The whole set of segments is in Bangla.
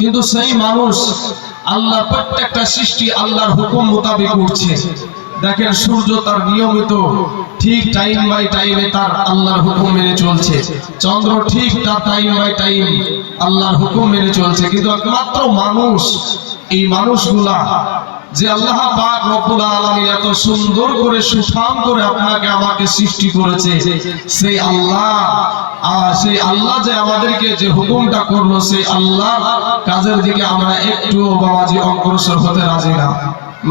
কিন্তু সেই মানুষ আল্লাহ প্রত্যেকটা সৃষ্টি আল্লাহর হুকুম মোতাবেক উঠছে। দেখেন সূর্য তার নিয়মিত ঠিক টাইম বাই টাইমে তার আল্লাহর হুকুম মেনে চলছে, চন্দ্র ঠিক তার টাইম বাই টাইম আল্লাহর হুকুম মেনে চলছে। কিন্তু একমাত্র মানুষ, এই মানুষগুলা যে আল্লাহ পাক রব্বুল আলামিন এত সুন্দর করে সুঠাম করে আপনাকে আমাকে সৃষ্টি করেছে, সেই আল্লাহ যে আমাদেরকে যে হুকুমটা করলো, সেই আল্লাহ কাজের দিকে আমরা একটুও বাবাজি অগ্রসর হতে রাজি না।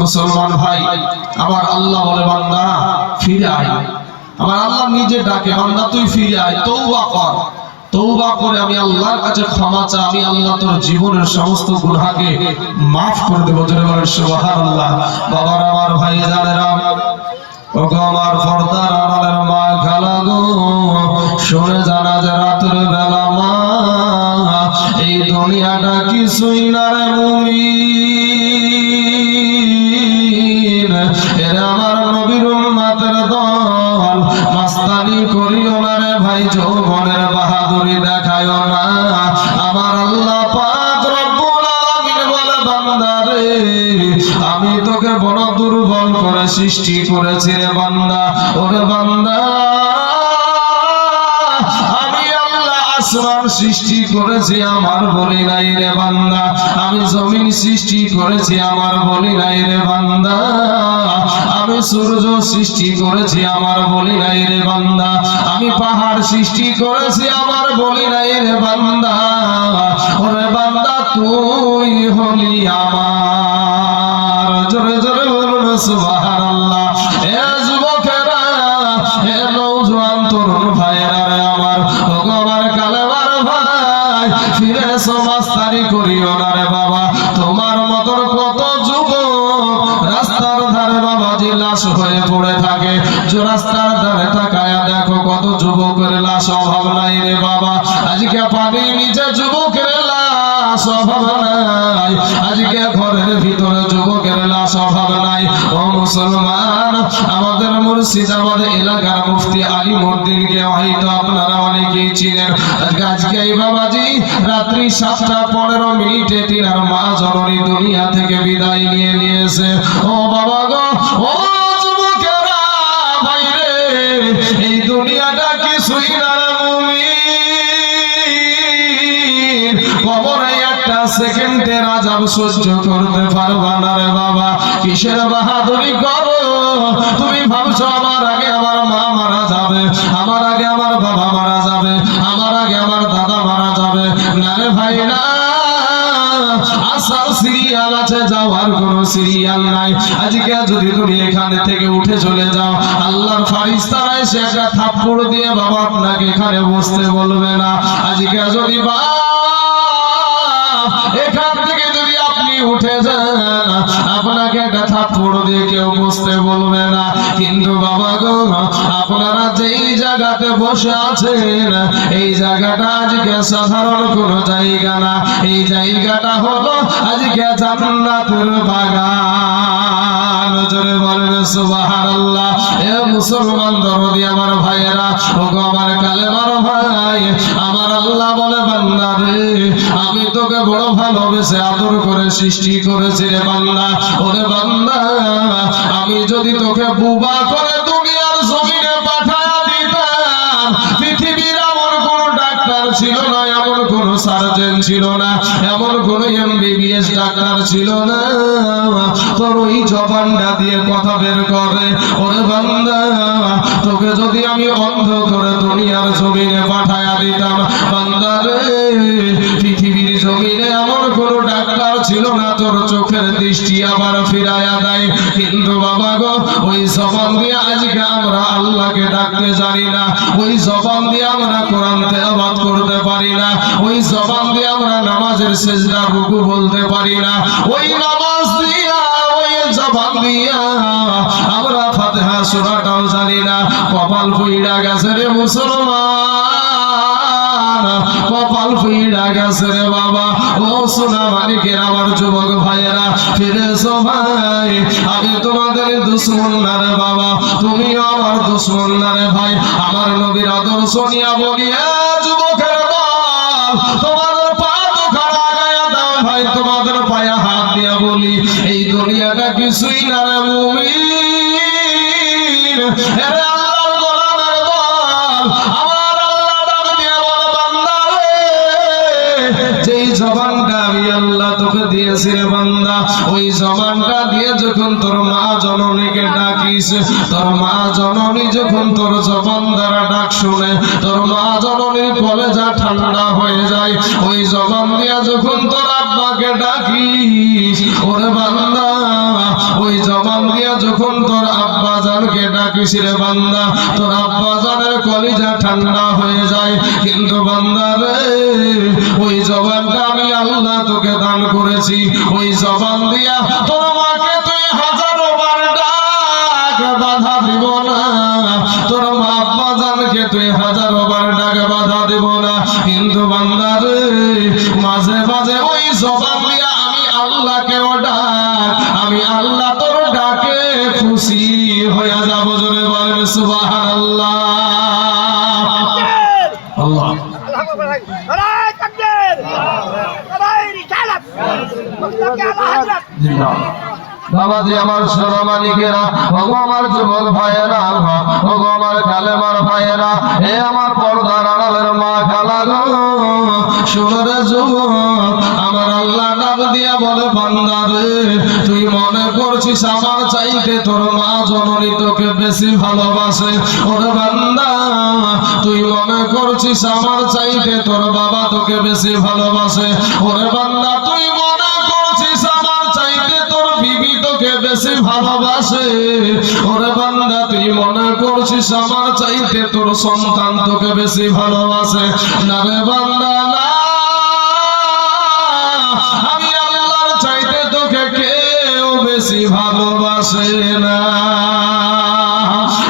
মুসলমান ভাই, আমার আল্লাহ বলে বান্দা ফিরে আয়। আমার আল্লাহ নিজে ডাকে, বান্দা তুই ফিরে আয়, তওবা কর। তওবা করে আমি আল্লাহর কাছে ক্ষমা চা, আমি আল্লাহ তোর জীবনের সমস্ত গুনাহকে মাফ করে দেব। জোরে বলেন সুবহানাল্লাহ। বাবার আমার ভাই জানেরা, ওগো আমার পর্দার আড়ালের মা খালা গো, শুনে জানা যে রাতের বেলা মা, এই দুনিয়াটা কিছুই না রে মুমিন। এরে আমার নবীর উম্মতের দল, মাস্তানি করিও না রে ভাই, যৌবনের বাহাদুরি দেখায়ও না। আমার আল্লাহ পাক রব্বুল আলামিন বলে বান্দা রে, আমি তোকে বড় দুর্বল করে সৃষ্টি করেছি রে বান্দা। ওরে বান্দা, আমি আল্লাহ আসমান সৃষ্টি করেছি আমার বলি নাই রে বান্দা, আমি জমিন সৃষ্টি করেছি আমার বলি নাই রে বান্দা, আমি সূর্য সৃষ্টি করেছি আমার বলি নাই রে বান্দা, আমি পাহাড় সৃষ্টি করেছি আমার বলি নাই রে বান্দা। ওরে বান্দা তুই হলি আমার। জোরে জোরে বলুন সুবহানাল্লাহ। এ যুবকেরা, এ নওজোয়ান তরুণ ভাইয়েরা রে আমার, ওগো আমার কালেমার ভাই, ফিরে এসো, মাস্তানি করিও না রে বাবা। তোমার মতন কত যুবক রাস্তার ধারে বাবাজি লাশ হয়ে পড়ে থাকে। যে রাস্তার ধারে তাকায়া দেখো কত যুবকের লাশ, অভাব নাই রে বাবা। আজকে পানির নিচে যুবকের লাশ অভাব নাই, আজকে ঘরের ভিতরে যুবকের লাশ অভাব নাই। ও মুসলমান, আমাদের মুর্শিদাবাদ এলাকার মুফতি আলিমউদ্দিনকে হয়তো আপনারা অনেকেই চিনেন। আজকে এই বাবাজি রাত্রি 7:15 তিনার মা জননী দুনিয়া থেকে বিদায় নিয়ে নিয়েছে। ও বাবা গো, ও যুবকেরা ভাই রে, এই দুনিয়াটা কিছুই না রে মুমিন। কবরে একটা সেকেন্ডের আযাব সহ্য করতে পারবা না রে বাবা। কিসের বাহাদুরি করো তুমি? ভাবছো আমার আগে আমার মা মারা যাবে, আমার আগে আমার বাবা মারা যাবে, আমার আগে আমার দাদা মারা যাবে। না রে ভাই না, আসার সিরিয়াল আছে, যাওয়ার কোনো সিরিয়াল নাই। আজকে যদি তুমি এখানে থেকে উঠে চলে যাও, আল্লাহর ফারিস্তারা এসে একটা থাপ্পড় দিয়ে বাবা আপনাকে এখানে বসতে বলবে না। আজকে যদি এখান থেকে যদি আপনি উঠে যান, আপনাকে একটা থাপ্পড় দিয়ে কেউ বসতে বলবে না। কিন্তু বাবা গো, আপনারা যেই জায়গাতে বসে আছেন, এই জায়গাটা আজকে সাধারণ কোনো জায়গা না, এই জায়গাটা হলো আজকে জান্নাতের বাগান। জোরে বলেন সুবহানাল্লাহ। এ মুসলমান দরদি আমার ভাইয়েরা, ওগো আমার কালেমার ভাই, আমার আল্লাহ বলে বান্দা রে, আমি তোকে বড় ভালোবেসে আদর করে সৃষ্টি করেছি রে বান্দা। ওরে বান্দা, আমি যদি তোকে বুবা করে দুনিয়ার জমিনে পাঠায়া দিতাম, পৃথিবীর এমন কোন ডাক্তার ছিল না, এমন কোন সার্জন ছিল না, এমন কোন MBBS ডাক্তার ছিল না, তোর ওই জবানটা দিয়ে কথা বের করে। ওরে বান্দা, তোকে যদি আমি অন্ধ করে দুনিয়ার জমিনে পাঠায়া দিতাম, বান্দা রে, পৃথিবীর জমিনে এমন কোন ডাক্তার ছিল না তোর চোখের দৃষ্টি আবার ফিরায়া দেয়। কিন্তু বাবা গো, ওই জবান দিয়ে আজকে আমরা আল্লাহকে ডাকতে জানি না, ওই জবান দিয়ে আমরা কোরআন তেলাওয়াত করতে পারি না, ওই জবান দিয়ে আমরা নামাজের সিজদা রুকু বলতে পারি না, ওই নামাজ দিয়া ওই জবান দিয়া আমরা ফাতিহা সূরাটাও জানি না। কপাল পুইড়া গেছে রে মুসলমান, কপাল পুইড়া গেছে রে বাবা। ও সোনা মানিকের আমার যুবক ভাইয়েরা, ফিরে এসো ভাই, আমি তোমাদের দুশ্মন না রে বাবা, তুমিও আমার দুশ্মন না রে ভাই। আমার নবীর আদর্শ নিয়ে বলি, যুবকের দল, তোমাদের পা তো খাড়া গায়া দাও ভাই তোমাদের পায়ে হাত দিয়া বলি এই দুনিয়াটা কিছুই না রে মুমিন আরে আল্লাহর গোলামের দল আমার আল্লাহ ডাক দিয়া বলে বান্দা রে যেই জবানটা আমি আল্লাহ তোকে দিয়েছি রে বান্দা ওই জবানটা দিয়ে যখন তোর মা জননীকে ডাকিস তোর মা জননী যখন তোর জবান দ্বারা ডাক শুনে তোর মা জননীর কলেজা ঠান্ডা হয়ে যায় ওই জবান দিয়া যখন তোর আব্বাকে ডাকিস ওরে বান্দা ওই জবান দিয়া যখন তোর আব্বা জানকে ডাকিস রে বান্দা তোর আব্বা জানের কলিজা ঠান্ডা হয়ে যায় কিন্তু বান্দা রে ওই জবানটা আমি আল্লাহ তোকে দান করেছি ওই জবান দিয়া তোর মাকে তুই হাজারো বার ডাক বাধা দিব না তোর মা আব্বা জানকে তুই হাজারো বার ডাক বাধা দিব না কিন্তু বান্দা রে মাঝে মাঝে ওই জবান দিয়া আমি আল্লাহকেও ডাক আমি আল্লাহ তোর ডাকে খুশি হয়ে যাব জোরে বলেন সুবহানাল্লাহ আল্লাহ বাবাজি আমার সোনামানিকেরা ওগো আমার যুবক ভাইয়েরা ওগো আমার কালেমার ভাইয়েরা এ আমার পর্দার আড়ালের মা খালা গো শুনো রে যুবক আমার আল্লাহ নাম দিয়া বলে বান্দা রে তুই মনে করছিস আমার চাইতে তোর মা জননী তোকে বেশি ভালোবাসে ওরে বান্দা তুই মনে করছিস আমার চাইতে তোর বাবা তোকে বেশি ভালোবাসে ওরে বান্দা তুই মনে করছিস আমার চাইতে তোর বিবি তোকে বেশি ভালোবাসে ওরে বান্দা তুই মনে করছিস আমার চাইতে তোর সন্তান তোকে বেশি ভালোবাসে না রে বান্দা না আমি আল্লাহর চাইতে তোকে কেউ বেশি ভালোবাসে না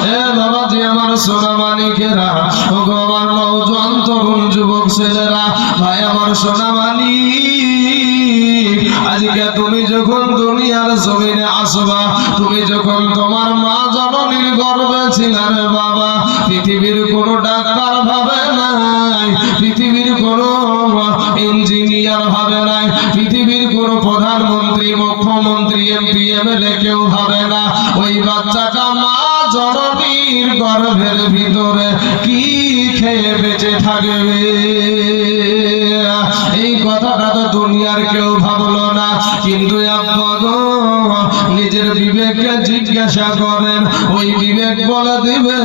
এ বাবাজি আমার সোনামানিকেরা ওগো আমার নওজোয়ান তরুণ যুবক ছেলেরা ভাই আমার সোনামানি আজকে তুমি যখন দুনিয়ার জমিনে আসবা তুমি যখন তোমার মা জননীর গর্ভে ছিলা রে বাবা পৃথিবীর কোনো ডাক্তার ভাবে নাই পৃথিবীর কোনো ইঞ্জিনিয়ার ভাবে নাই পৃথিবীর কোনো প্রধানমন্ত্রী মুখ্যমন্ত্রী এমপি এমএলএ কেউ ভাবে না ওই বাচ্চাটা মা জননীর গর্ভের ভিতরে কি খেয়ে বেঁচে থাকবে এই কথাটা তো দুনিয়ার কেউ ভাবলো না কিন্তু আব্বা গো নিজের বিবেককে জিজ্ঞাসা করেন ওই বিবেক বলে দিবে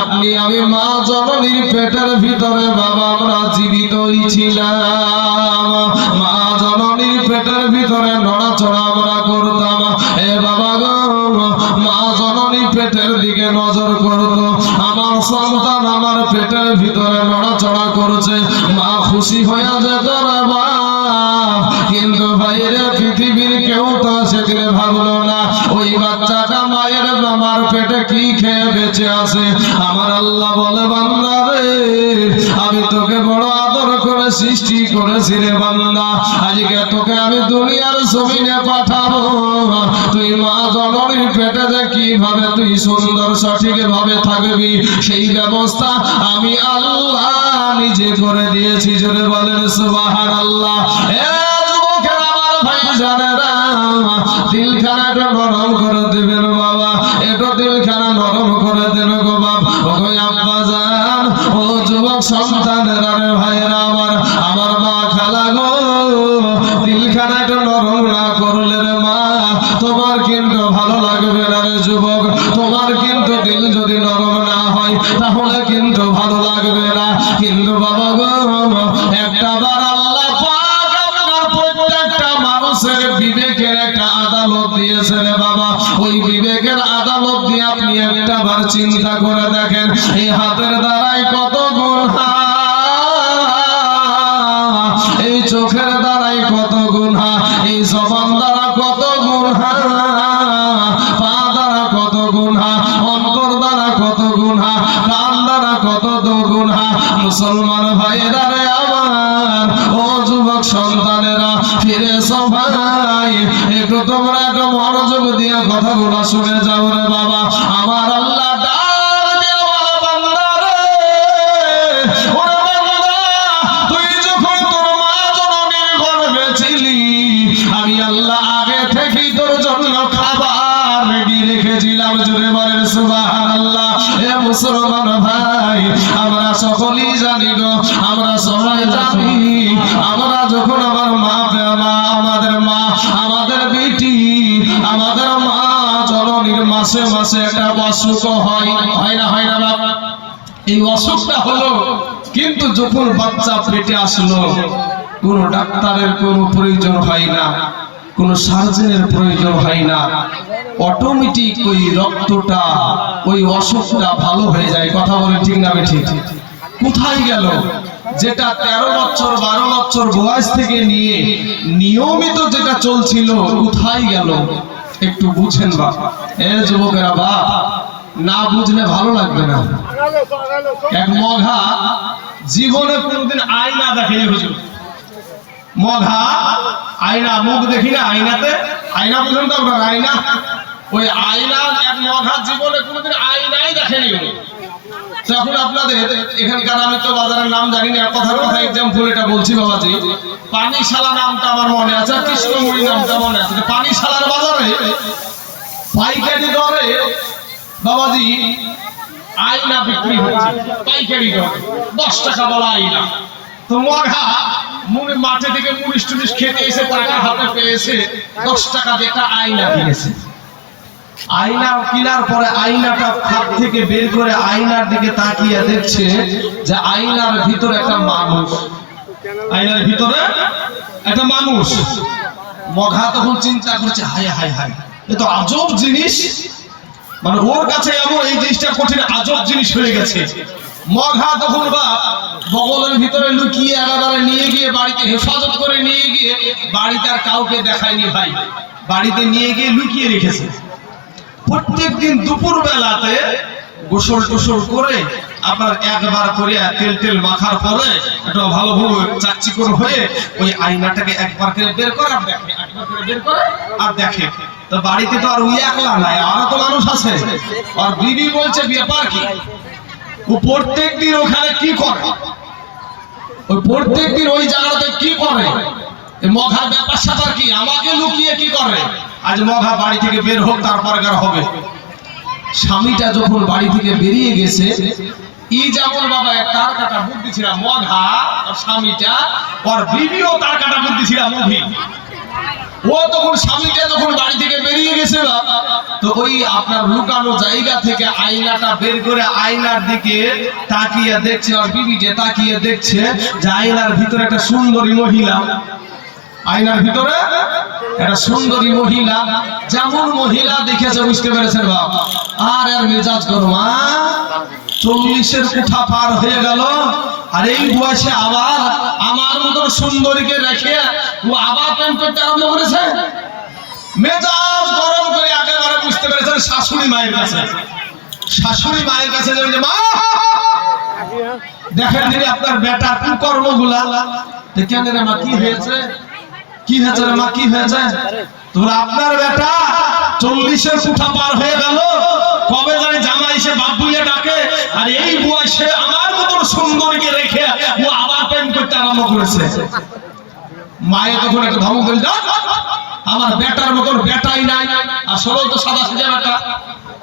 আপনি আমি মা জননীর পেটের ভিতরে বাবা আমরা জীবিতই ছিলাম মা জননীর পেটের ভিতরে নড়াচড়া আমরা করতাম এ বাবা গো মা জননী পেটের দিকে নজর করতো আমার সন্তান আমার পেটের ভিতরে নড়াচড়া করছে মা খুশি হয়ে যেত রে বাপ কিন্তু ভাইরে পৃথিবীর কেউ তো সেদিনে ভাবলো না ওই বাচ্চাটা মায়ের আমার পেটে কি খেয়ে বেঁচে আছে আমার আল্লাহ বলে বান্দা রে আমি তোকে বড় আদর করে সৃষ্টি করেছি রে বান্দা আজকে তোকে আমি দুনিয়ার জমিনে পাঠাবো তুই মা জননীর পেটে যে কিভাবে তুই সুন্দর সঠিক ভাবে থাকবি সেই ব্যবস্থা আমি আল্লাহ নিজে করে দিয়েছি জোরে বলেন সুবহানাল্লাহ এ যুবকের আমার ভাই জানেরা দিলখানা একটু নরম করে দেবেন বাবা একটু দিলখানা নরম করে দেন গো বাপ ও আব্বা জান ও যুবক সন্তানেরা রে ভাইয়েরা আমার মা খালা গো দিলখানা একটু নরম না করলে রে মা তোমার কিন্তু ভালো লাগবে না রে যুবক তোমার কিন্তু দিল যদি নরম না হয় তাহলে কিন্তু ভালো লাগবে না কিন্তু বাবা গো একটা বার আল্লাহ পাক আপনার প্রত্যেকটা মানুষের বিবেকের একটা আদালত দিয়েছে রে বাবা ওই বিবেকের আদালত দিয়ে আপনি একটা বার চিন্তা করে দেখেন এই হাতের দ্বারাই কত গুনাহ এই চোখের দ্বারাই কত গুনাহ এই জবান দ্বারা কত গুনাহ পা দ্বারা কত গুনাহ অন্তর দ্বারা কত গুনাহ কান দ্বারা কত গুনাহ মুসলমান ভাইরা রে আমার ও যুবক সন্তানেরা ফিরে এসো ভাই একটু তোমরা একটু মনোযোগ দিয়ে কথাগুলো শুনে যাও রে বাবা আমার আল্লাহ ডাক দিয়ে বলে বান্দা রে ওরে বান্দা তুই যখন তোর মা জননীর গর্ভে ছিলি মাসে মাসে একটা অসুখ হয় না বাবা? এই অসুখটা হলো, কিন্তু যখন বাচ্চা পেটে আসলো কোন ডাক্তারের কোনো প্রয়োজন হয় না, কোন সার্জনের প্রয়োজন হয় না, অটোমেটিক ওই রক্তটা ওই অসুখটা ভালো হয়ে যায়। কথা বলে ঠিক না ঠিক? কোথায় গেল যেটা 13 বছর 12 বছর বয়স থেকে নিয়ে নিয়মিত যেটা চলছিল, কোথায় গেল? একটু বুঝেন বাবা। এ যুবকেরা বাপ, না বুঝলে ভালো লাগবে না। এক মঘা জীবনে কোনদিন আয়না দেখেনি হুজুর। মঘা আয়না, মুখ দেখি না আয়নাতে, আয়না বুঝুন তো আপনার আয়না, ওই আয়না এক মঘা জীবনে কোনদিন আয়নাই দেখেনি। তখন আপনাদের এখানকার, আমি তো বাজারের নাম জানি না, কথার কথা এক্সাম্পল এটা বলছি বাবাজি, পানিশালা নামটা আমার মনে আছে, কৃষ্ণমুড়ি নামটা মনে আছে। পানিশালার বাজারে পাইকারি দরে বাবাজি আয়না বিক্রি হচ্ছে, পাইকারি দরে 10 টাকা বলা আয়না। তো মঘা মনে মাঠে থেকে মুড়িশ টুড়িশ খেতে এসে টাকা হাতে পেয়েছে, 10 টাকা দিয়ে একটা আয়না কিনেছে। আয়না কেনার পরে আয়নাটা খাপ থেকে বের করে আয়নার দিকে তাকিয়ে দেখছে যে আয়নার ভিতরে একটা মানুষ, আয়নার ভিতরে একটা মানুষ। মঘা তখন চিন্তা করছে, হায় হায় হায়, এ তো আজব জিনিস, মানে ওর কাছে এমন এই জিনিসটা কঠিন আজব জিনিস হয়ে গেছে। মঘা তখন বা বগলের ভিতরে লুকিয়ে একেবারে নিয়ে গিয়ে বাড়িতে হেফাজত করে নিয়ে গিয়ে, বাড়িতে আর কাউকে দেখায়নি ভাই, বাড়িতে নিয়ে গিয়ে লুকিয়ে রেখেছে। প্রত্যেকদিন দুপুর বেলাতে গোসল টোসল করে আপনার একবার করে তেল টেল মাখার পরে একটা ভালোভাবে চাকচিকর হয়ে ওই আয়নাটাকে একবার করে বের করে আর দেখে, একবার করে বের করে আর দেখে। তো বাড়িতে তো আর ওই একলা নাই, আরো তো মানুষ আছে। আর বিবি বলছে ব্যাপার কি, ও প্রত্যেকদিন ওখানে কি করে, ওই প্রত্যেকদিন ওই জায়গাতে কি করে, মঘার ব্যাপার স্যাপার কি, আমাকে লুকিয়ে কি করে। আজ মঘা বাড়ি থেকে বের হোক, তারপরে কার হবে। স্বামীটা যখন বাড়ি থেকে বেরিয়ে গেছে, ই যেমন বাবা তার কাটা বুদ্ধি ছিল মঘা, আর স্বামীটা আর বিবিও তার কাটা বুদ্ধি ছিল মুভি। ও তখন স্বামীটা যখন বাড়ি থেকে বেরিয়ে গেছে, তো ওই আপনার লুকানো জায়গা থেকে আয়নাটা বের করে আয়নার দিকে তাকিয়ে দেখছে, আর বিবিকে তাকিয়ে দেখছে যে আয়নার ভিতরে একটা সুন্দরী মহিলা, আয়নার ভিতরে একটা সুন্দরী মহিলা। যেমন মহিলা দেখেছে বুঝতে পেরেছেন বাপ, আর এর মেজাজ গরমা, 40-এর কোঠা পার হয়ে গেল, আর এই বয়সে আবার আমার মতন সুন্দরীকে রেখে ও আবার প্রেম করতে আরম্ভ করেছে। মেজাজ গরম করে একেবারে বুঝতে পেরেছেন শাশুড়ি মায়ের কাছে, শাশুড়ি মায়ের কাছে যে মা দেখেন দিদি আপনার বেটা কুকর্মগুলা দেখেন রে মা, কি হয়েছে, কি হয়েছে রে মা, কি হয়েছে? তোর আপনার বেটা 40-এর কোঠা পার হয়ে গেল, কবে জানি জামাই সে বাপ বলে ডাকে, আর এই বয়সে আমার মতন সুন্দরীকে রেখে ও আবার প্রেম করতে আরম্ভ করেছে। মায়ে তখন একটা ধমক দিল, আমার বেটার মতন বেটাই নাই, আসলে তো সাদা সিধা বেটা।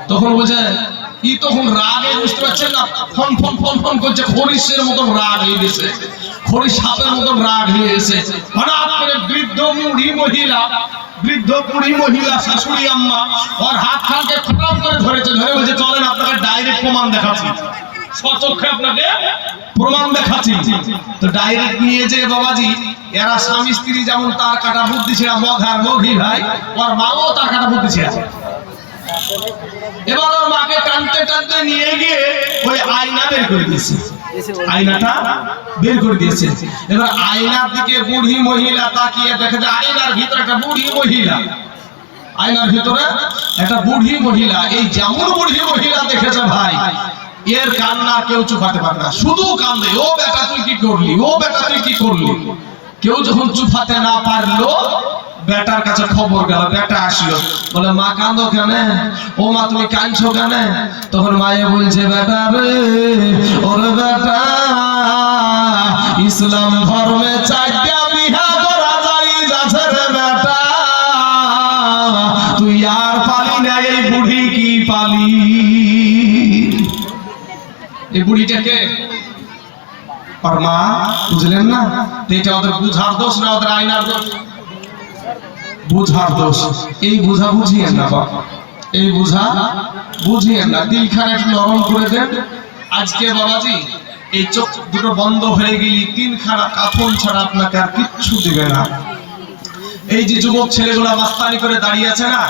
তখন বলছে ই, তখন রাগে বুঝতে পারছেন না, ফন ফন ফন ফন করছে, খরিশের মতন রাগ হয়ে গেছে, খরিশ সাপের মতন রাগ হয়ে গেছে। হঠাৎ করে বৃদ্ধ বুড়ি মহিলা শাশুড়ি আম্মা ওর হাত খানকে খটাম করে ধরেছে, ধরে বলছে চলেন আপনাকে ডাইরেক্ট প্রমাণ দেখাচ্ছি, সচক্ষে আপনাকে প্রমাণ দেখাচ্ছি। তো ডাইরেক্ট নিয়ে যে বাবাজি এরা স্বামী স্ত্রী যেমন তার কাটা বুদ্ধি ছিল, মঘার মঘি ভাই ওর মাও তার কাটা বুদ্ধি ছিল। এবার ওর মাকে টানতে টানতে নিয়ে গিয়ে ওই আয়না বের করে দিয়েছে, আয়নাটা বের করে দিয়েছে। এবার আয়নার দিকে বুড়ি মহিলা তাকিয়ে দেখে যে আয়নার ভিতরে একটা বুড়ি মহিলা, আয়নার ভিতরে একটা বুড়ি মহিলা। এই যেমন বুড়ি মহিলা দেখেছে ভাই, এর কান্না কেউ চুপাতে পারে না, শুধু কান্দে, ও বেটা তুই কি করলি, ও বেটা তুই কি করলি। কেউ যখন চুপাতে না পারলো, বেটার কাছে খবর গেল, বেটা আসলো, বলে মা কাঁদো কেন, ও মা তুমি কাঁদছো কেন? তখন মায়ে বলছে বেটা রে, ওরে বেটা ইসলাম ধর্মে 4টা বিহা করা জায়েজ আছে রে বেটা, তুই আর পালি না, এই বুড়ি কি পালি। এই বুড়িটাকে আর মা বুঝলেন না, এটা ওদের বুঝার দোষ না ওদের আয়নার দোষ, বুঝার দোষ। এই বুঝা বুঝিয়ে না বাবা, এই বুঝা বুঝিয়েন না, দিলখানা একটু নরম করে দেন। আজকে বাবাজি এই চোখ দুটো বন্ধ হয়ে গেলি তিনখানা কাফন ছাড়া আপনাকে আর কিচ্ছু দিবে না। এই যে যুবক ছেলেগুলা মাস্তানি করে দাঁড়িয়ে আছে না,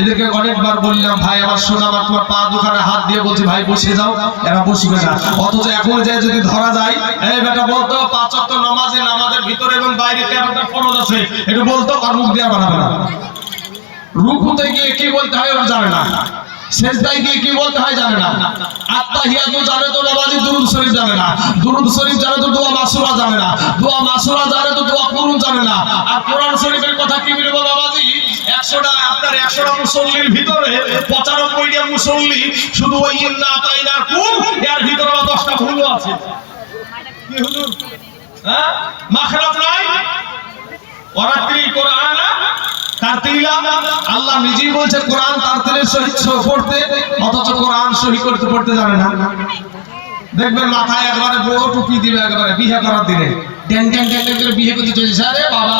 এদেরকে অনেকবার বললাম ভাই আমার শোনা, আমার তোমার পা দোকানে হাত দিয়ে বলছি ভাই বসে যাও, এরা বসবে না। অথচ এখন যায় যদি ধরা যায়, এই বেটা বলতো 5 ওয়াক্ত নামাজের ভিতরে এবং বাইরে 13টা ফরজ আছে, একটু বলতো, আর মুখ দিয়ে বানাবে না। রুকুতে গিয়ে কি বলতে হয় ওরা জানে না, সেজদায় গিয়ে কি বলতে হয় জানে না, আত্তাহিয়াতু জানে তো বাবাজি, দুরূদ শরীফ জানে না, দুরূদ শরীফ জানে তো দোয়া মাসুরা জানে না, দোয়া মাসুরা জানে তো দোয়া কুরআন জানে না। আর কোরআন শরীফের কথা কি বলবো বাবাজি, 100টা আপনার 100টা মুসল্লির ভিতরে 95টা মুসল্লি শুধু ওই ইন্না আতাইনার কুল, এর ভিতরে 10টা ভুল আছে। কি হুজুর, হ্যাঁ মাখরাজ নাই, ওয়ারাতিল কোরআন তারতিলা। আল্লাহ নিজেই বলছে কোরআন তারতিলের সহিত পড়তে, অথচ কোরআন সহি করতে পড়তে জানে না। দেখবেন মাথায় একবারে বড় টুপি দিবে, একবারে বিয়ে করার দিনে ড্যাং ড্যাং ড্যাং ড্যাং করে বিয়ে করতে চলেছে। আরে বাবা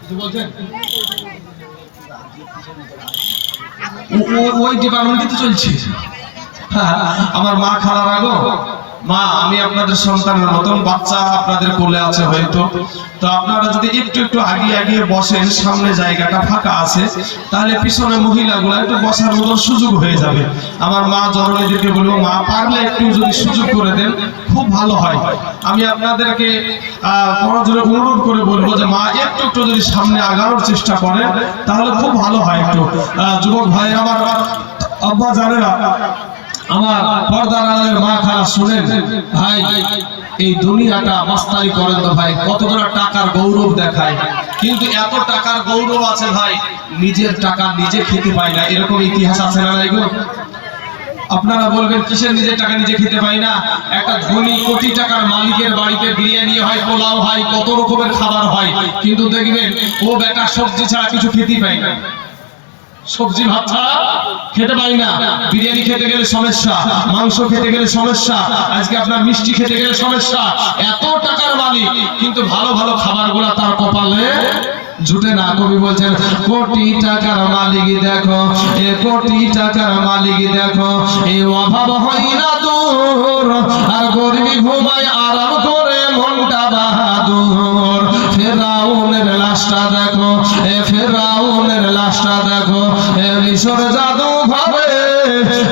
কিছু বলছেন, ওই ডিপার্টমেন্টে তো চলছে। আমার মা খালারা গো, মা আমি আপনাদের সন্তানের মতন, বাচ্চা আপনাদের কোলে আছে হয়তো, তো আপনারা যদি একটু একটু আগিয়ে বসেন, সামনে জায়গাটা ফাঁকা আছে, তাহলে পিছনে মহিলাগুলো একটু বসার মতো সুযোগ হয়ে যাবে। আমার মা জননীদেরকে বলবো, মা পারলে একটু যদি সুযোগ করে দেন খুব ভালো হয়। আমি আপনাদেরকে করজোরে অনুরোধ করে বলবো যে মা একটু একটু যদি সামনে আগানোর চেষ্টা করেন তাহলে খুব ভালো হয়। একটু যুবক ভাই আমার আব্বা জানে না, আমার পর্দার আড়ালের মা খালা শুনেন ভাই, এই দুনিয়াটা মাস্তানি করেন তো ভাই, কতগুলো টাকার গৌরব দেখায়, কিন্তু এত টাকার গৌরব আছে ভাই, নিজের টাকা নিজে খেতে পায় না, এরকম ইতিহাস আছে না নাই গো? আপনারা বলবেন কিসের নিজের টাকা নিজে খেতে পাই না? একটা ধনী কোটি টাকার মালিকের বাড়িতে বিরিয়ানি হয়, পোলাও হয়, কত রকমের খাবার হয়, কিন্তু দেখবেন ও বেটা সবজি ছাড়া কিছু খেতে পায় না, সবজি ভাত ছাড়া খেতে পাই না। বিরিয়ানি খেতে গেলে সমস্যা, মাংস খেতে গেলে সমস্যা, আজকে আপনার মিষ্টি খেতে গেলে সমস্যা। এত টাকার মালিক কিন্তু ভালো ভালো খাবারগুলো তার কপালে জুটে না। কবি বলছেন কোটি টাকার মালিক দেখো, এ কোটি টাকার মালিক দেখো, এই অভাব হয় না দূর, আর গরিবি ঘুমায় আরাম করে মনটা বাহাদুর। ফেরাউনের লাশটা দেখো, এ ফেরাউনের লাশটা দেখো, এ মিশর জাদু ঘরে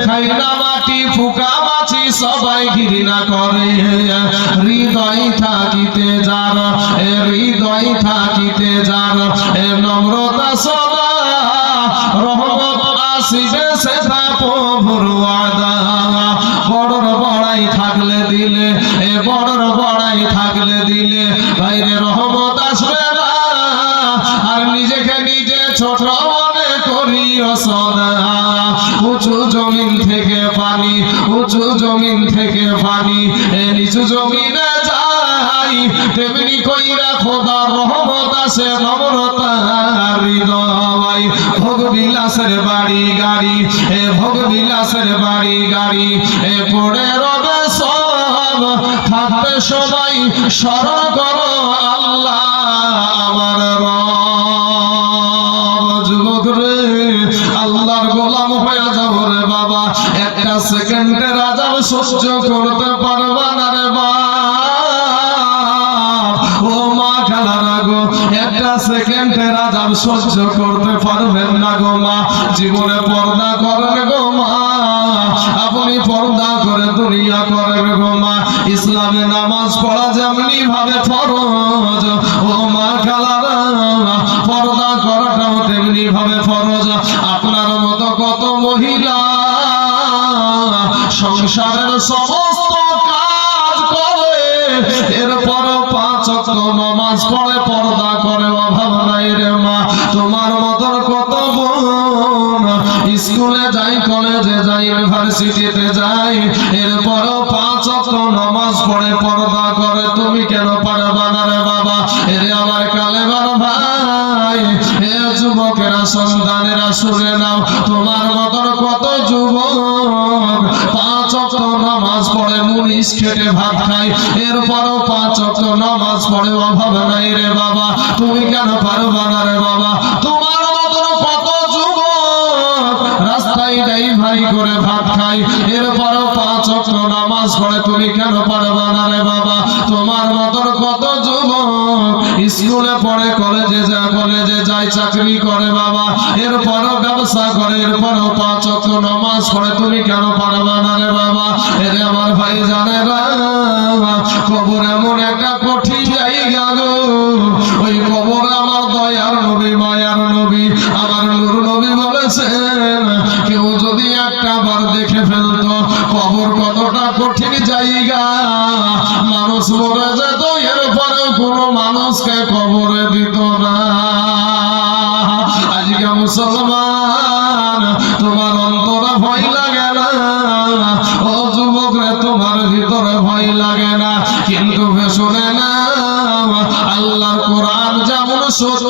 খাই না মাটি, ফুকা মাছি সবাই ঘৃণা করে। হৃদয় থাকিতে যার, এ হৃদয় থাকিতে যার, এ নম্রতা সদা রহমত আসিবে সেটা প্রভুর ওয়াদা। বড়র বড়াই থাকলে দিলে, এ বড়র বড়াই থাকলে দিলে বাইরে রহমত আসবে না, আর নিজেকে নিজে ছোট মনে করিও সদা। উঁচু জমিন থেকে পানি, উঁচু জমিন থেকে পানি, এ নিচু জমিনে যাই, তেমনি কইরা খোদার রহমত আসে নম্রতার হৃদয়। ভোগ বিলাসের বাড়ি গাড়ি, এ ভোগ বিলাসের বাড়ি গাড়ি, এ পড়ে রবে সব, থাকবে সবাই স্মরণ করো আল্লাহ আমার রব। যুবক রে, আল্লাহর গোলাম হয়ে যাব রে বাবা, একটা সেকেন্ডের আযাব সহ্য করতে পারবা না রে বাপ। ও মা খালারা গো, একটা সেকেন্ডের আযাব সহ্য করতে পারবেন না গো মা। জীবনে পর্দা করেন গো মা, আপনি পর্দা করে দুনিয়া করেন গো মা। ইসলামে নামাজ পড়া যেমনি ভাবে ফরজ, ও মা খালারা পর্দা করাটাও তেমনি ভাবে ফরজ। আপনার মতো কত মহিলা সংসারের সমস্ত কাজ করে, এরপর 5 ওয়াক্ত নামাজ পড়ে, পর্দা করে, অভাব নাই রে মা। তোমার মতন কত বোন স্কুলে যাই, কলেজে যাই, ইউনিভার্সিটিতে যাই, এরপর 5 ওয়াক্ত নামাজ পড়ে, পর্দা করে, তুমি কেন পারবা না রে বাবা? এরে আমার কালেমার ভাই, এ যুবকেরা সন্তানেরা শুনে নাও, তোমার মতন কত যুবক 5 ওয়াক্ত নামাজ পড়ে, মুনিশ খেটে ভাত খায়, এরপরও 5 ওয়াক্ত নামাজ পড়ে, অভাব নাই রে বাবা। তুমি কেন পারবা না রে বাবা? তোমার মতন কত যুবক রাস্তায় করে ভাত খাই, এরপরও 5 ওয়াক্ত নামাজ পড়ে, তুমি কেন পারবা না রে বাবা? তোমার মতন কত যুবক স্কুলে পড়ে, কলেজে যায়, চাকরি করে বাবা, এরপরও ব্যবসা করে, এরপরও 5 ওয়াক্ত নামাজ পড়ে, তুমি কেন পারবা না রে বাবা? এরে আমার ভাই জানে না, কবর এমন একটা কঠিন জায়গা গো। ওই কবর আমার দয়ার নবী, মায়ার নবী, আমার নূর নবী বলেছেন, কেউ যদি একটা বার দেখে ফেলতো কবর কতটা কঠিন জায়গা, মানুষ মরে যেত, এরপরেও কোনো মানুষকে কবরে দিত না। আজকে মুসলমান, তোমার অন্তরে ভয় লাগে না? ও যুবক রে, তোমার ভিতরে ভয় লাগে না? কিন্তু শুনে না, আল্লাহর কোরআন যেমন সত্য,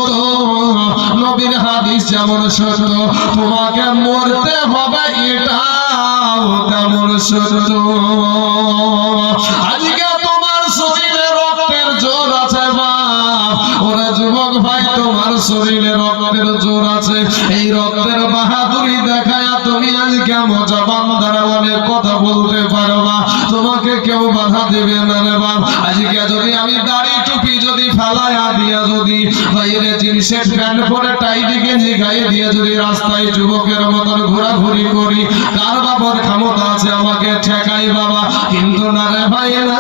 নবীর হাদিস যেমন সত্য, তোমাকে মরতে হবে এটাও তেমন সত্য। আজকে তোমার শরীরে রক্তের জোর আছে বাপ, ওরে যুবক ভাই, তোমার শরীরে রক্তের জোর আছে, এই রক্তের বাহাদুরি দেখায় তুমি আজকে মজাবান্দার অনেক কথা বলতে পারবা, তোমাকে কেউ বাধা দেবে না রে বাপ। আজকে যদি আমি দাড়ি টুপি যদি ফেলায়া দিয়া, যদি বাইরে জিন্সের প্যান্ট পরে টাইটি গেঞ্জি গায়ে দিয়ে যদি রাস্তায় যুবকের মতন ঘোরাঘুরি করি, কার বাবার ক্ষমতা আছে আমাকে ঠেকাই বাবা? কিন্তু না রে ভাই না,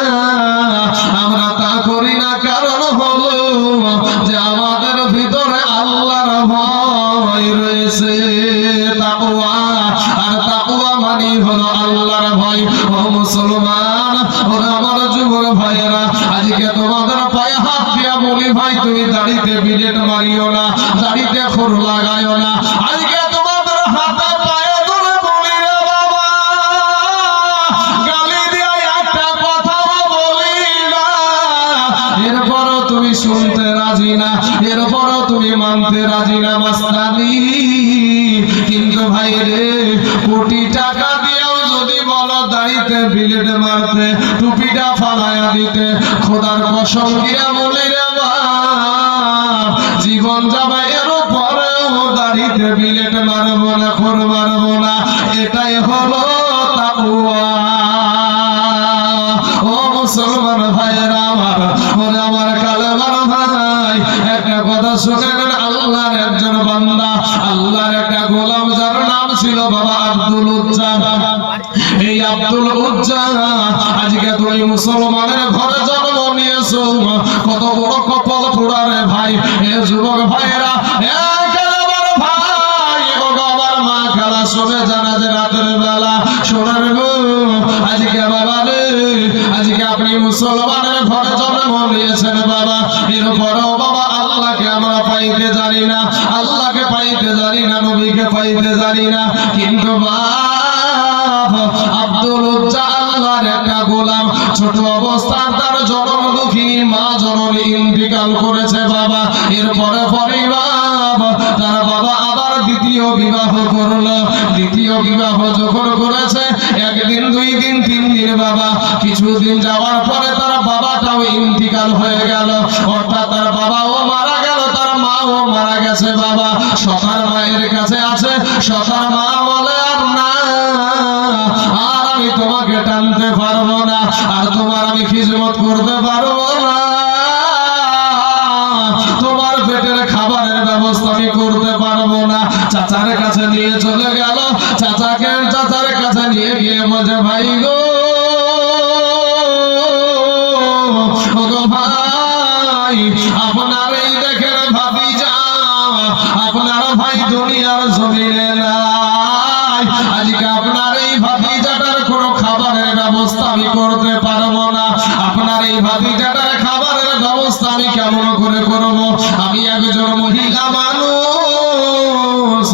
আমরা তা করি না, কারণ হলো যে আমাদের ভিতরে আল্লাহর ভয় রয়েছে, তাকওয়া। আর তাকওয়া মানে হলো আল্লাহর ভয়। ও মুসলমান, ওরা আমার যুবক ভাইয়েরা, আজকে তোমাদের পায়ে হাত দিয়া বলি ভাই, তুমি দাড়িতে বিলেট মারিও না, দাড়িতে খোর লাগাইও না। আজকে তোমাদের হাতে পায়ে ধরে বলি রে বাবা, গালি দিয়া একটা কথা বলি না, এরপরও তুমি শুনতে রাজি না, এরপরও তুমি মানতে রাজি না মাস্তানি। কিন্তু ভাই রে, কোটি টাকা দিয়েও যদি বলো দাড়িতে বিলেট মারতে, টুপিটা ফালাইয়া দিতে, খোদার কসম দিয়া বলি রে বাপ, জীবন যাবে, এর পরেও দাড়িতে বিলেট মারবো না, খোর মারবো না। এটাই হলো তাকওয়া। ও মুসলমান ভাইয়েরা আমার, ওরে আমার কালেমার ভাই, একটা কথা শুনে নেন, আল্লাহর একজন বান্দা, আল্লাহর একটা গোলাম, যার নাম ছিল বাবা আব্দুল উজ্জা। এই আব্দুল উজ্জা, আজকে তুমি মুসলমানের ঘরে জন্ম নিয়েছো, কত বড় কপাল পোড়া রে ভাই। এ যুবক ভাইয়েরা, ভাই আমার মা খেলা শুনে জানা যে রাতের বেলা শোনার গো, আজকে বাবা রে, আজকে আপনি মুসলমানের ঘরে জন্ম নিয়েছেন বাবা, এরপরেও বাবা আল্লাহকে আমরা পাইতে জানি না, আল্লাহকে পাইতে জানি না, নবীকে পাইতে জানি না। কিন্তু বাপ আব্দুল উজ্জা আল্লাহর একটা গোলাম, ছোট অবস্থার তার জনম দুঃখিনী মা জননী ইন্তিকাল করেছে বাবা। এরপরে পরিবার তার বাবা আবার দ্বিতীয় বিবাহ করলো। দ্বিতীয় বিবাহ যখন করেছে, একদিন, 2 দিন, 3 দিন বাবা, কিছুদিন যাওয়ার পরে তার বাবাটাও ইন্তিকাল হয়ে গেল, অর্থাৎ তার বাবাও মারা গেল, তার মাও মারা গেছে বাবা। সখার মায়ের কাছে আছে, সখার মা বলে আর না, আর আমি তোমাকে টানতে পারবো না, আর তোমার আমি খিদমত করতে পারবো না, তোমার পেটের খাবারের ব্যবস্থা আমি করতে পারবো না। চাচার কাছে নিয়ে চলে গেল, চাচার কাছে নিয়ে গিয়ে বলছে, ভাই গো, ভাই আপনার এই দেখেন ভাতিজা, আপনার ভাই দুনিয়ার জমিনে নাই, আজকে আপনার এই ভাতিজাটার কোনো খাবারের ব্যবস্থা আমি করতে পারবো না, আপনার এই ভাতিজাটার খাবারের ব্যবস্থা আমি কেমন করে করবো? আমি একজন মহিলা মানুষ,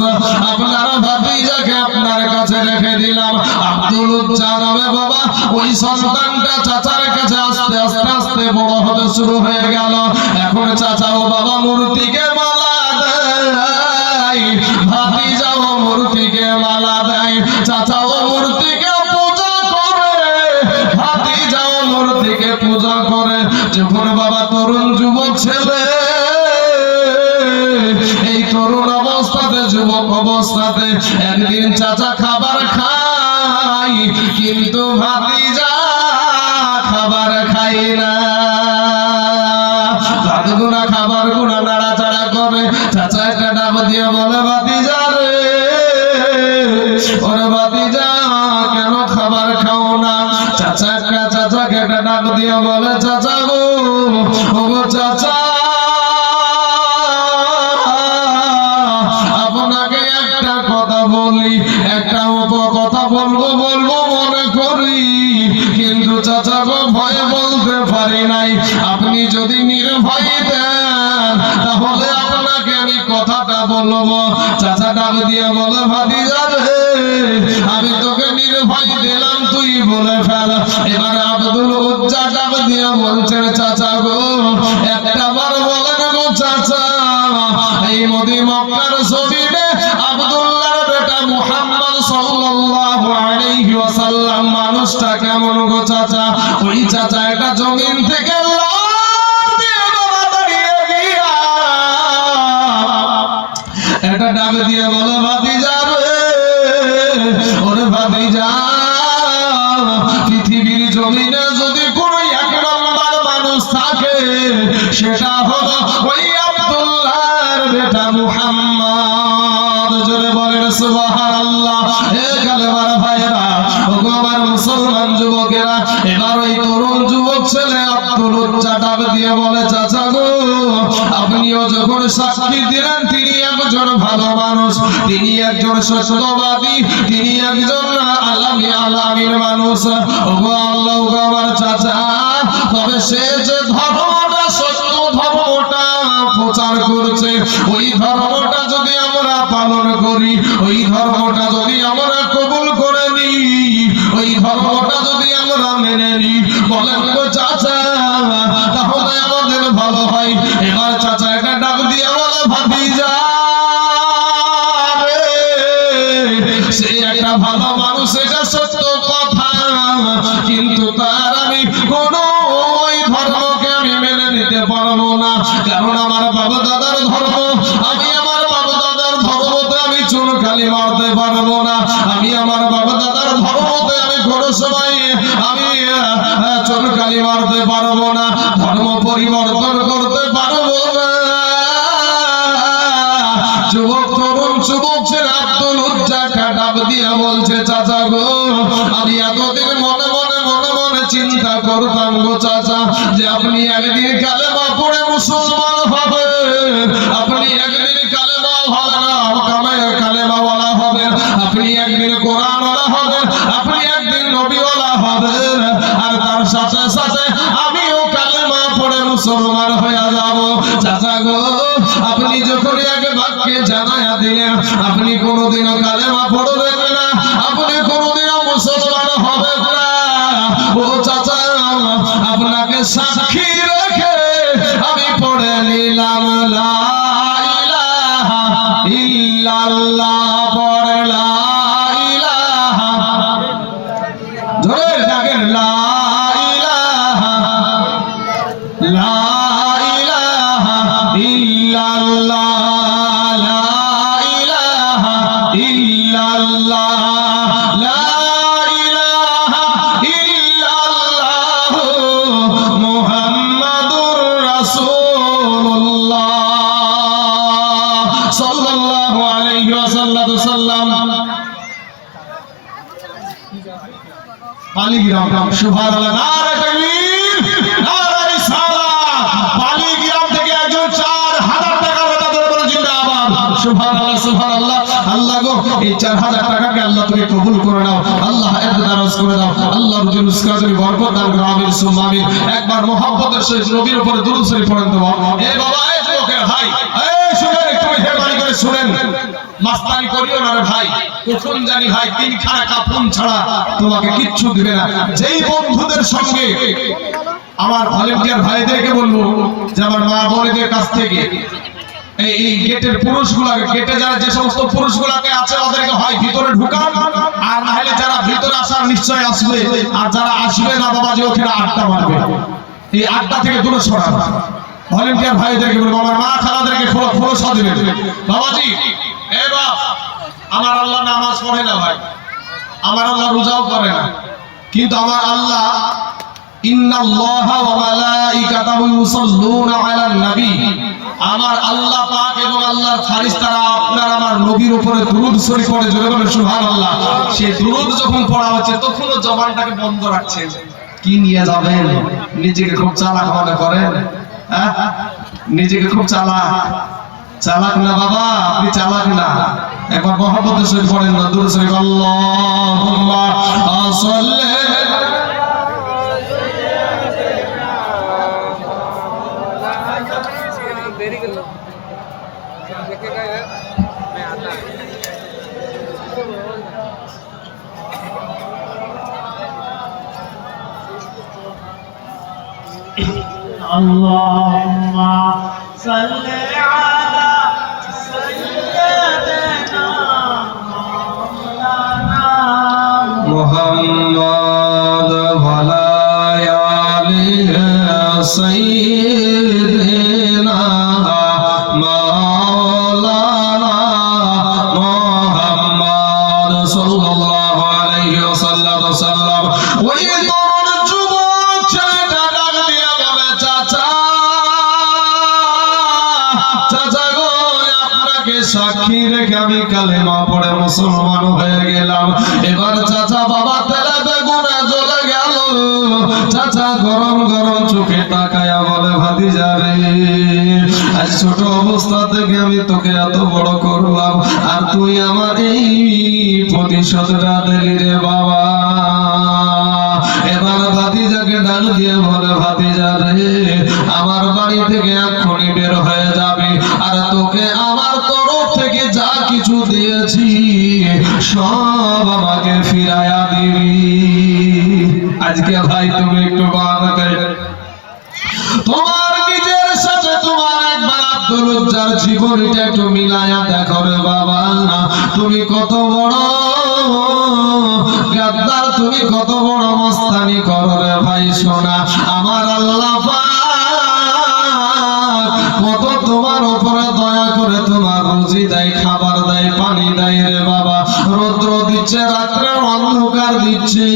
আপনার ভাতিজাকে আপনার কাছে রেখে দিলাম। আব্দুল উজ্জা নামে বাবা ওই সন্তানটা চাচার কাছে আস্তে আস্তে আস্তে বড় হতে শুরু হয়ে গেল। এখন চাচা ও বাবা মূর্তিকে মালা দেয়, ভাতিজাও মূর্তিকে মালা দেয়, চাচা ও মূর্তিকে পূজা করে, ভাতিজাও মূর্তিকে পূজা করে। যখন বাবা তরুণ যুবক ছেলে, এই তরুণ অবস্থাতে, যুবক অবস্থাতে একদিন চাচা খাবার খায়, নাই, কিন্তু ভাতিজা খাবার খাই না। ভাতগুনা খাবার গুনা নাড়াচাড়া করে। চাচা একটা ডাব দিয়ে বলে ভাতিজা রে, ওরে ভাতিজা কেন খাবার খাও না? চাচাকে একটা ডাক দিয়ে বলে চাচা গো, ও গো চাচা, আপনাকে একটা কথা বলি, একটা কথা বলবো মনে করি, কিন্তু চাচা গো ভয়ে বলতে পারি নাই। আপনি যদি নির্ভয় দেন তাহলে আপনাকে আমি কথাটা বলবো। চাচা ডাক দিয়ে বলে ভাতিজা রে, আমি তোকে নির্ভয় দিলাম, তুই বলে ফেল। এবার আব্দুল উজ্জা ডাক দিয়ে বলছেন চাচা গো, একটা বার বলেন গো চাচা, এই মদি মক্কার জমিনে আব্দুল্লাহর বেটা মুহাম্মদ সাল্লাল্লাহু আলাইহি ওয়াসাল্লাম মানুষটা কেমন গো চাচা? ওই চাচা একটা জমিন থেকে এটা ডাক দিয়ে বলে ভাতিজা রে, ওরে ভাতিজা, পৃথিবীর জমিনে যদি কোন এক নম্বর মানুষ থাকে সেটা হলো ওই আব্দুল্লাহর বেটা মুহাম্মদ। জোরে বলেন সুবহানাল্লাহ। এ কালেমার ভাইরা, ওগো আমার মুসলমান যুবকেরা, এবার ওই তরুণ যুবক ছেলে আব্দুল উজ্জা ডাক দিয়ে বলে চাচা গো, আপনিও যখন সাক্ষী দিলেন তিনি একজন ভালো মানুষ, তিনি একজন সত্যবাদী, তিনি একজন আলামির মানুষ। ওগো আল্লাহ, ওগো আমার চাচা, তবে সে যে ধর্মটা সত্য ধর্মটা প্রচার করছে, ওই ধর্মটা যদি আমরা পালন করি, ওই ধর্মটা যদি আমরা কবুল করে নিই, ওই ধর্মটা যদি আমরা মেনে নিই, বলেন গো চাচা, তাহলে আমাদের ভালো হয়। এবার চাচা একটা ডাক দিয়ে বলে ভাতিজা রে, সে একটা ভালো মানুষ, এটা সত্য কথা, কিন্তু তার আমি কোন ওই ধর্মকে আমি মেনে নিতে পারবো না। কারণ আমার বাবা দাদার ধর্ম, আমি আমার বাবা দাদার ধর্মতে আমি চুনকালি মারতে পারবো না। আমি আমার বাবা দাদার ধর্মতে আমি কোনো সময় আমি চুনকালি মারতে পারবো না, ধর্ম পরিবর্তন করতে পারবো না। যুবক তরুণ যুবক ছেলে আব্দুল উজ্জা ডাক দিয়ে বলছে চাচা গো, আমি এতদিন মনে চিন্তা করতাম গো চাচা, যে আপনি একদিন কালেমা পড়ে মুসলমান হবেন, আপনি একদিন কালেমা কালেমাওয়ালা হবেন, আপনি একদিন কোরআনওয়ালা হবেন, আপনি একদিন নবীওয়ালা হবেন, আর তার সাথে সাথে আমিও কালেমা পড়ে মুসলমান হয়ে যাব। চাচা গো, আপনি যখন এক বাক্যে জানায়া দিলেন আপনি কোনোদিনও কালেমা পড়বেন না, আপনি কোনোদিনও মুসলমান হবেন না, ও চাচা, আপনাকে সাক্ষী রেখে আমি পড়ে নিলাম লা ইলাহা ইল্লাল্লাহ, পড়ে লা ইলাহা, ধরে ডাকেন লা ইলাহা ইল্লাল্লাহ, লা ইলাহা ইল্লাল্লাহ, লা ইলাহা ইল্লাল্লাহ, মুহাম্মাদুর রাসূলুল্লাহ সাল্লাল্লাহু আলাইহি ওয়াসাল্লাম। পালিগ্রাম, সুবহানাল্লাহ, নারে তাকবীর, নারে রিসালাত। পালিগ্রাম থেকে একজন 4000 টাকা বেতন ধরে বলে জিন্দাবাদ, সুবহানাল্লাহ, সুবহানাল্লাহ। আল্লাহ গো, এই 4000 টাকাকে আল্লাহ তুমি কবুল করে নাও, আল্লাহ এত দারাজ করে দাও, আল্লাহর জন্য তুমি বরকত দান করো, আমিন সুম্মা আমিন। একবার মুহাম্মদের সহিত নবীর উপরে দুরূদ শরীফ পড়েন তো। এ বাবা, এই যুবকের ভাই, এই শুনেন, একটু মেহরবানি করে শুনেন, মাস্তানি করিও না রে ভাই, কখন জানি ভাই তিনখানা কাফন ছাড়া তোমাকে কিচ্ছু দিবে না। যেই বন্ধুদের সঙ্গে আমার ভলেন্টিয়ার ভাইদেরকে বলবো যে আমার মা বোনদের কাছ থেকে এই গেটের পুরুষগুলাকে, গেটে যারা যে সমস্ত পুরুষগুলাকে আছে ওদেরকে হয় ভিতরে ঢুকান, আর না হলে যারা ভিতরে আসার নিশ্চয় আসবে, আর যারা আসবে না বাবাজি ওখানে আড্ডা মারবে, এই আড্ডা থেকে দূরে সরান। ভলেন্টিয়ার ভাইদেরকে বলবো, আমার মা খালাদেরকে ফরসা দিবেন বাবাজি। এ বাপ, আমার আল্লাহ নামাজ পড়ে না ভাই, আমার আল্লাহ রোজাও করে না, কিন্তু আমার আল্লাহ ইন্নাল্লাহা ওয়া মালাইকাতাহু ইউসাল্লুনা আলান নবী, আমার আল্লাহ পাক এবং আল্লাহর ফেরেশতারা আপনার আমার নবীর উপরে দুরূদ শরীফ পড়ে, জোরে বলে সুবহানাল্লাহ। সেই দুরূদ যখন পড়া হচ্ছে তখনও জবানটাকে বন্ধ রাখছেন। কি নিয়ে যাবেন? নিজেকে খুব চালাক মনে করেন? হ্যাঁ, নিজেকে খুব চালাক? চালাক না বাবা, আপনি চালাক না। একবার মহব্বতের সহিত পড়েন না দুরূদ শরীফ, আল্লাহুম্মা সাল্লি Allahumma salli ala sayyidina Maulana Muhammad wa ala alihi sayyidina Maulana Muhammad sallallahu alayhi wa sallam। ওই তরুণ যুবক ছেলেটা ডাক দিয়ে বলে, চাচা চাচা গো, আপনাকে সাক্ষী রেখে আমি কালেমা পড়ে মুসলমান হয়ে গেলাম। এবার চাচা বাবা তেলে বেগুনে জ্বলে গেল। চাচা গরম গরম চোখে তাকায়া বলে, ভাতিজা রে, আজ ছোট অবস্থা থেকে আমি তোকে এত বড় করলাম, আর তুই আমার এই প্রতিশোধটা দিলি রে বাবা। এবার ভাতিজাকে ডাক দিয়ে বলে, ভাতিজা রে, আমার বাড়ি থেকে এক্ষুনি বের হয়ে যাবে, আর তোকে আমার তরফ থেকে যা কিছু দিয়েছি সব আমাকে ফিরাইয়া দিবি। আজকে ভাই তুমি একটু বাবাকে, তোমার নিজের সাথে তোমার একবার আব্দুল উজ্জার জীবনটা একটু মিলায়া দেখো রে বাবা। তুমি কত বড় গাদ্দার, তুমি কত বড় মস্তানি করো রে ভাই। শোনা, আমার আল্লাহ পাক কত তোমার উপরে দয়া করে তোমার রুজি দেয়, খাবার দেয়, পানি দেয় রে বাবা। রৌদ্র দিচ্ছে, রাত্রে অন্ধকার দিচ্ছে।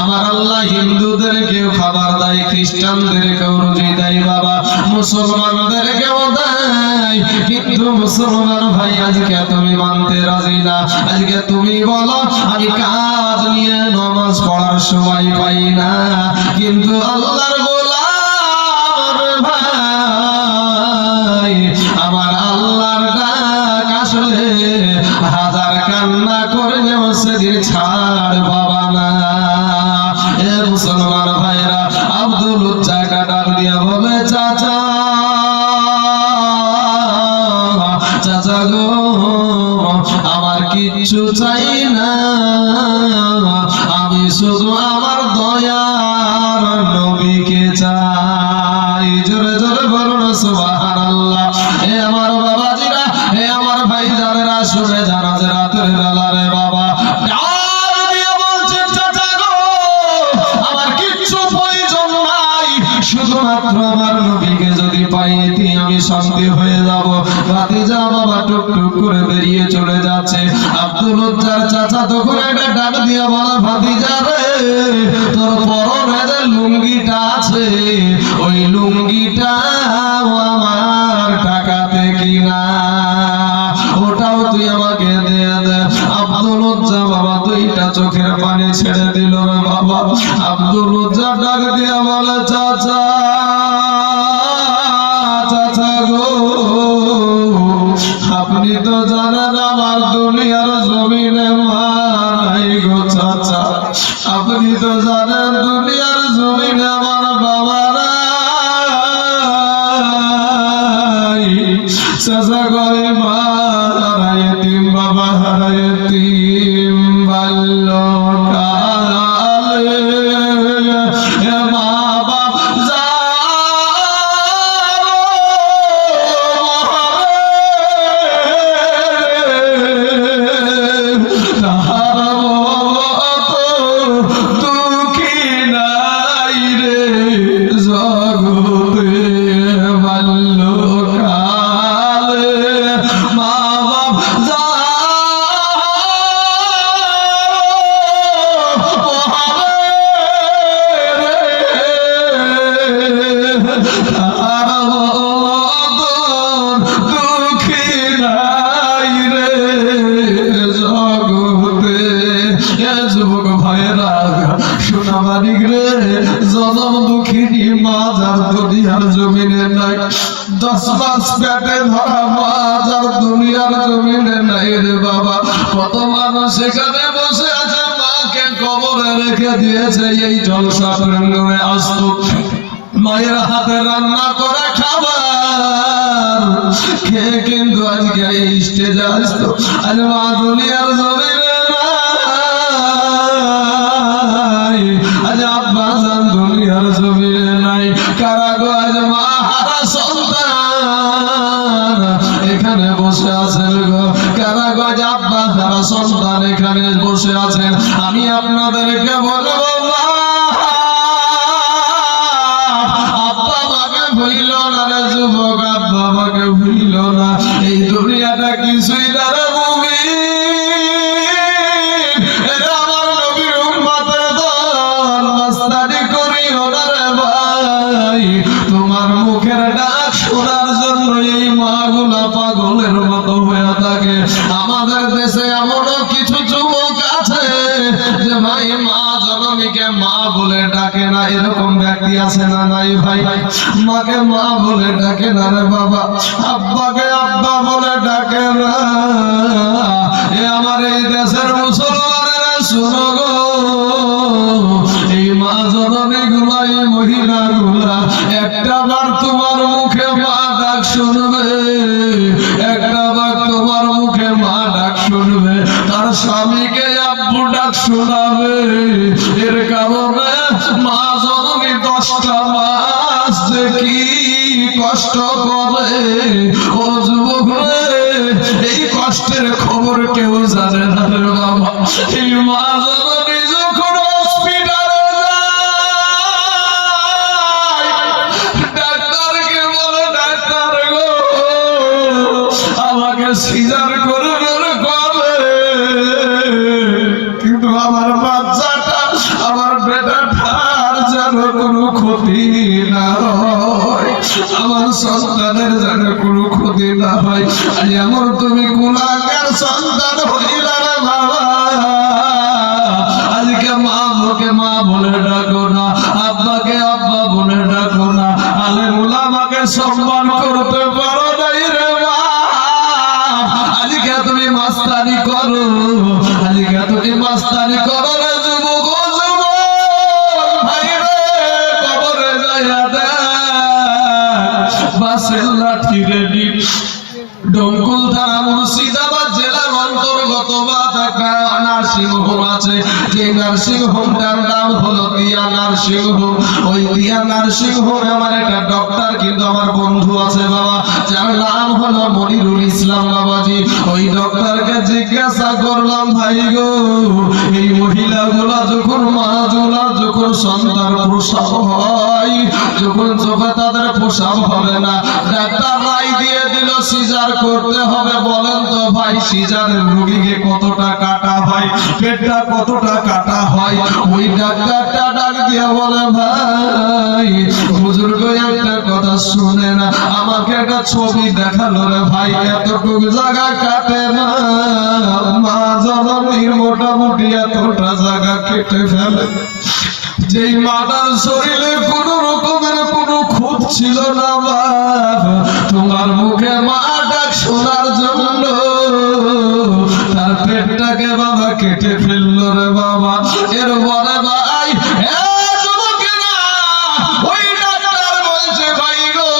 আমার আল্লাহ হিন্দুদেরকেও খাবার দেয়, খ্রিস্টানদেরকেও রুজি দেয় বাবা, মুসলমানদেরকেও দেয়। কিন্তু মুসলমান ভাই আজকে তুমি মানতে রাজি না। আজকে তুমি বলো আমি কাজ নিয়ে নামাজ পড়ার সময় পাই না, কিন্তু আল্লাহর গোলাম ভাই, আমার আল্লাহর ডাক আসলে হাজার কান্না করলেও সেদিন ছাড় বাবা না। এ মুসলমান ভাইরা, আব্দুল উজ্জাকে ডাক দিয়া বলে, চাচা চাচা গো, আমার কিচ্ছু চাই না, আমি শুধু আমার দয়ার নবীকে চাই। জোরে জোরে বলুন সুবহানাল্লাহ। হে আমার বাবাজিরা, হে আমার ভাইজানেরা, শুনে জানা যে রাতের বেলা রে বাবা ডাক দিয়ে বলছে, চাচা গো, আমার কিচ্ছু প্রয়োজন নাই, শুধুমাত্র আমার নবীকে যদি পাইতি আমি শান্তি হয়ে যাব। ভাতিজা বাবা টুকটুক করে বেরিয়ে চলে যাচ্ছে। আব্দুল উজ্জার চাচা তখন একটা ডাক দিয়ে বলে, ভাতিজা রে, তোর পরনে যে লুঙ্গিটা আছে, ওই লুঙ্গিটা আমার টাকাতে কিনা, ওটাও তুই আমাকে দিয়ে দে। আব্দুল উজ্জা বাবা দুইটা চোখের পানি ছেড়ে দিল রে বাবা। আব্দুল উজ্জা ডাক দিয়ে বলে, চাচা চাচা গো, আপনি তো জানেন আমার দুনিয়ার জমিনে মাই গো চাচা, আপনি তো জানেন দুনিয়ার জমিনে আমার বাবা নাই। চাচা গো, মা হারায় তিম, বাবা হারায় তিম, বাল্যকালে মা বাপ দুঃখী নাই রে জগতে, বাল্যকালে মা বাপ কত মানুষ সেখানে বসে আছে, মাকে কবরে রেখে দিয়েছে এই জলসা প্রাঙ্গণে আসতো মায়ের হাতে রান্না করা খাবার খেয়ে, কিন্তু আজকে এই স্টেজে আসতো। আজ মা দুনিয়ার জমিনে নাই, আজ আব্বা জান দুনিয়ার জমিনে নাই। কারা গো আজ মা হারা সন্তান এখানে বসে আছেন গো? কারা গো আজ আব্বা হারা সন্তান এখানে বসে আছেন? আমি আপনাদেরকে বলবো, আব্বা মাকে ভুইল না রে যুবক, আব্বা মাকে ভুইল না। এই দুনিয়াটা কিছুই না রে মুমিন, এটা আমার নবীর উম্মতের দল। মাস্তানি করিও না রে ভাই, তোমার মুখের ডাক শোনার জন্য এই মাগুলা পাগলের মতো হয়ে থাকে। আমাদের দেশে এমনও কিছু যুবক আছে যে ভাই মা জননীকে মা বলে ডাকে না, এরকম ব্যক্তি আছে না নাই ভাই? মাকে মা বলে ডাকে না রে বাবা, আব্বাকে আব্বা বলে ডাকে না। এ আমার এই দেশের মুসলমানেরা শুনো গো, এই মা জননী গুলা, এই মহিলা গুলা একটা বার তোমার মুখে মা ডাক শুনবে, একটা বার তোমার মুখে মা ডাক শুনবে, তার স্বামীকে আব্বু ডাক শোনাবে। এর কারণে মা জননী 10টা মাস যে কি কষ্ট করে ও যুবক রে, এই কষ্টের খবর কেউ জানে না রে বাবা। এই মা জননী যখন হসপিটালে যায়, ডাক্তারকে বলে, ডাক্তার গো আমাকে সিজার করে কবে, কিন্তু আমার বাচ্চাটা, আমার বেটাটার যেন কোনো ক্ষতি না হয়, আমার সন্তানের যেন কোনো ক্ষতি না হয়। এমন তুমি গুনাহগার সন্তান হইলা রে বাবা, আজকে মা মুখে মা বলে ডাকো না, আব্বাকে আব্বা বলে ডাকো না, আলেম উলামাকে সম্মান করতে পারো নাই রে মা। আজকে তুমি মাস্তানি করো, আজকে তুমি মাস্তানি করো রে যুবক, ও যুবক ভাই রে, কবরে যাইয়া দেখ বাসের লাঠি রেডি। ডঙ্কুল থানা মুর্শিদাবাদ জেলার অন্তর্গত একটা নার্সিং হোম আছে, যে নার্সিং হোমটার নাম হলো দিয়া নার্সিং হোম। ওই দিয়া নার্সিং হোমে আমার একটা ডক্টর, কিন্তু আমার বন্ধু আছে বাবা, যার নাম হলো মনিরুল ইসলাম বাবাজি। ওই ডক্টরকে জিজ্ঞাসা করলাম, ভাই গো এই মহিলাগুলা যখন মাগুলা যখন সন্তান প্রসব হয়, যখন চোখে তাদের প্রসব হবে না, ডাক্তার রায় দিয়ে দিল সিজার করতে হবে। বলেন তো ভাই, সিজারের রোগীকে কতটা কাটা হয়, পেটটা কতটা কাটা হয়? ওই ডাক্তারটা ডাক দিয়ে বলে, ভাই বুজুর্গ একটা কথা শুনে না, আমাকে একটা ছবি দেখালো রে ভাই, এতটুকু জায়গা কাটে না, মা জননীর মোটামুটি এতটা জায়গা কেটে ফেলে। যেই মাটার শরীরে কোন রকমের কোনো খুঁত ছিল না বাপ, তোমার মুখে মা ডাক শোনার জন্য তার পেটটাকে বাবা কেটে ফেললো রে বাবা। এর বলে ভাই, ওই ডাক্তার বলছে, ভাই গো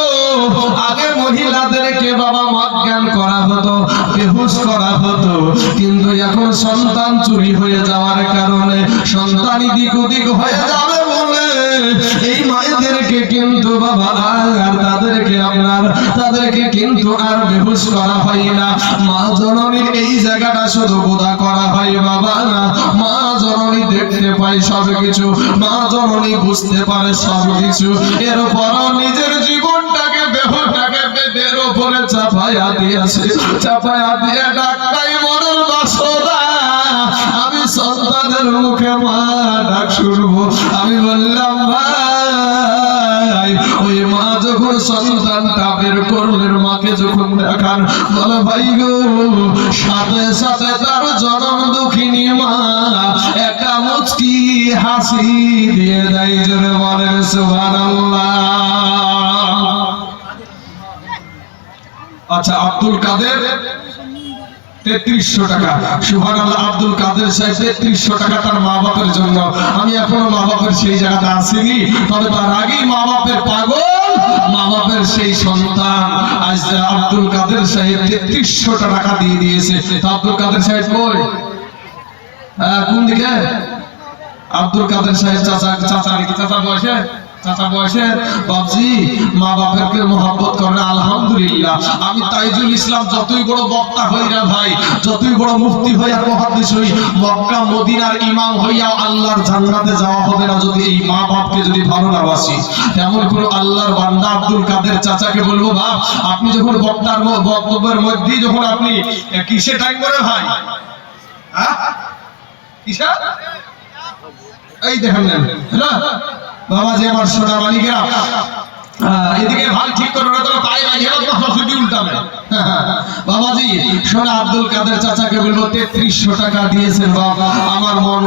আগে মহিলাদেরকে বাবা মজ্ঞান করা হতো, বেহুশ করা হতো, কিন্তু এখন সন্তান চুরি হয়ে যাওয়ার কারণে, সন্তান দিক ওদিক হয়ে যাবে বলে এই মায়েদেরকে কিন্তু বাবা আর তাদেরকে কিন্তু আর বেহুশ করা হয় না। মা জননীর এই জায়গাটা শুধু বোধা করা হয় বাবা না, মা জননী দেখতে পায় সবকিছু, মা জননী বুঝতে পারে সবকিছু। এরপরও নিজের জীবনটাকে দেহটাকে বেদের উপরে চাপাইয়া দিয়েছে, চাপাইয়া দিয়ে ডাক্তাই মনের বাসনা, আমি সন্তানের মুখে মা ডাক শুনবো। আমি বললাম, ভাই ওই মা যখন সন্তানটা বের করলেন, মাকে যখন দেখান, বলে ভাই গো সাথে সাথে তার জনম দুঃখিনী মা একটা মুচকি হাসি দিয়ে দেয়, জোরে বলেন সুবহানাল্লাহ। আচ্ছা, আব্দুল কাদের 3300 টাকা। সুবহানাল্লাহ। আব্দুল কাদের সাহেব 3300 টাকা তার মা বাপের জন্য। আমি এখনো মা বাপের সেই জায়গাতে আসিনি, তবে তার আগেই মা বাপের পাগল, মা বাপের সেই সন্তান আজ আব্দুল কাদের সাহেব 3300 টাকা দিয়ে দিয়েছে। তো আব্দুল কাদের সাহেব কই? কোন দিকে? আব্দুল কাদের সাহেব চাচা বয়সে বাবজি মা বাপেরকে মহব্বত করে আলহামদুলিল্লাহ। আমি তাইজুল ইসলাম যতই বড় বক্তা হই না ভাই, যতই বড় মুফতি হই আর মুহাদ্দিস হই, মক্কা মদিনার ইমাম হইয়া আল্লাহর জান্নাতে যাওয়া হবে না যদি এই মা বাপকে যদি ভালো না বাসি। এমন কোন আল্লাহর বান্দা আব্দুল কাদের চাচাকে বলবো, বাপ আপনি যখন বক্তার বক্তব্যের মধ্যেই যখন আপনি কিসে টাইম করে ভাই, হ্যাঁ কিসা এই দেখেন না বাবাজি আমার সোনা মালিকেরা, এদিকে ভাই ঠিক করো না, তবে পায়ে ভাই হেরত মাথা ছুটি উল্টাবে। বাবাজি সোনা আব্দুল কাদের চাচাকে বলবো 3300 টাকা দিয়েছেন বাবা। আমার মন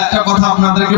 একটা কথা আপনাদেরকে